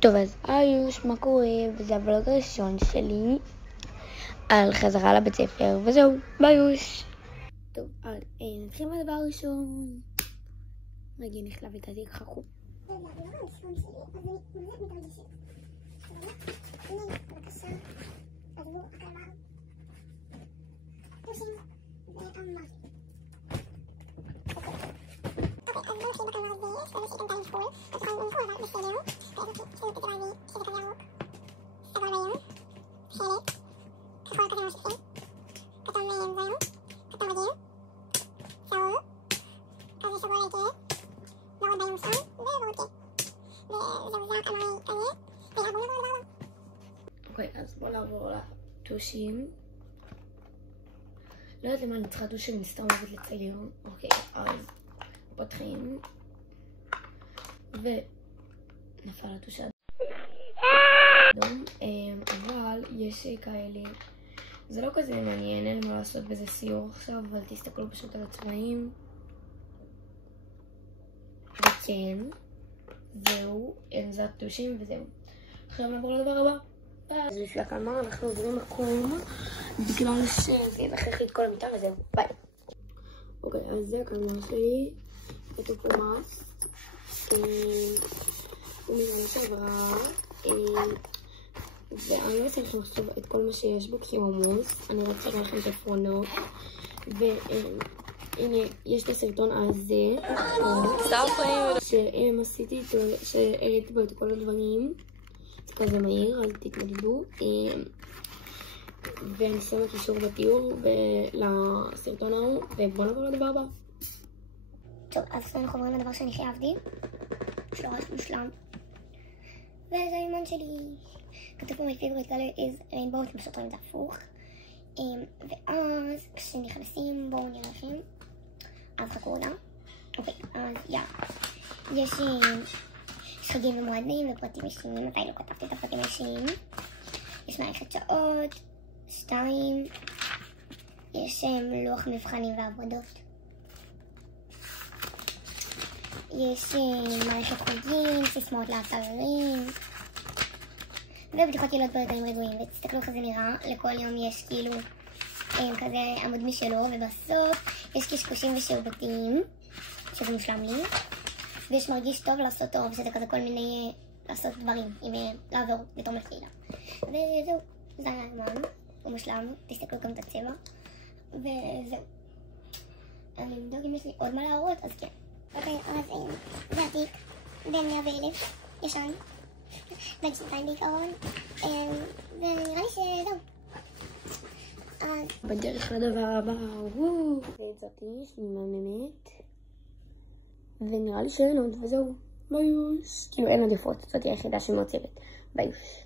טוב, אז איוש, מה קורה? וזה הוולוג הראשון שלי על חזרה לבית ספר, וזהו, ביוש. טוב, אז נתחיל מהדבר הראשון. רגע, נחלב את הזה, חכו. אוקיי, אז בואו נעבור לטושים. לא יודעת למה אני צריכה טוש שאני סתם אוהבת לצייר. אוקיי, אז פותחים ונפל הטוש האדום, אבל יש כאלה, זה לא כזה מעניין, אין מה לעשות בזה סיור עכשיו, אבל תסתכלו פשוט על הצבעים. וכן, זהו, זה הטושים וזהו. עכשיו נעבור לדבר הבא. אז בשביל הקלמר אנחנו עוברים מקום בגלל שזה יזכח את כל המיטה וזהו, ביי. אוקיי, אז זה הקלמר שלי, כתוב פה מס, הוא מזמן שעברה, ואני לא רוצה לכתוב את כל מה שיש בו כי הוא עמוס. אני רוצה להראה לכם את העפרונות, והנה יש את הסרטון הזה שעשיתי איתו, שהראיתי בו את כל הדברים. זה כזה מהיר, אז תתמודדו, ואני שמה קישור בתיאור לסרטון ההוא, ובואו נעבור לדבר הבא. טוב, אז אנחנו עוברים לדבר שאני חייבתי, יש לו רעש מושלם, וזה האימן שלי. כתוב פה my favorite color is rainbow, אתם פשוט רואים את הפוך. ואז כשנכנסים, בואו נראה לכם, אז חכו לה. אוקיי, אז יש חגים ומועדים ופרטים אישיים, מתי לא כתבתי את הפרטים האישיים. יש מערכת שעות, 2, יש לוח מבחנים ועבודות, יש מערכת חוגים, סיסמאות לאתרים ובדיחות ילוד ברגעים רגועים. ותסתכלו איך זה נראה, לכל יום יש כאילו כזה עמוד משלו, ובסוף יש קשקושים ושיעובתיים, שזה מושלם לי, ויש מרגיש טוב לעשות טוב, שזה כזה כל מיני לעשות דברים, עם לעבור בתור מתחילה. וזהו, זה היה הזמן, הוא מושלם, תסתכלו גם את הצבע, וזהו. אני אבדוק אם יש לי עוד מה להראות, אז כן. אוקיי, אז זה עתיק, בן 100,000, ישן, בן 2 בעיקרון, ונראה לי שזהו. בדרך לדבר הבא, וזאתי שמממת, ונראה לי שאין עוד, וזהו, ביוש. כאילו אין עדיפות, זאתי היחידה שמעוצבת, ביוש.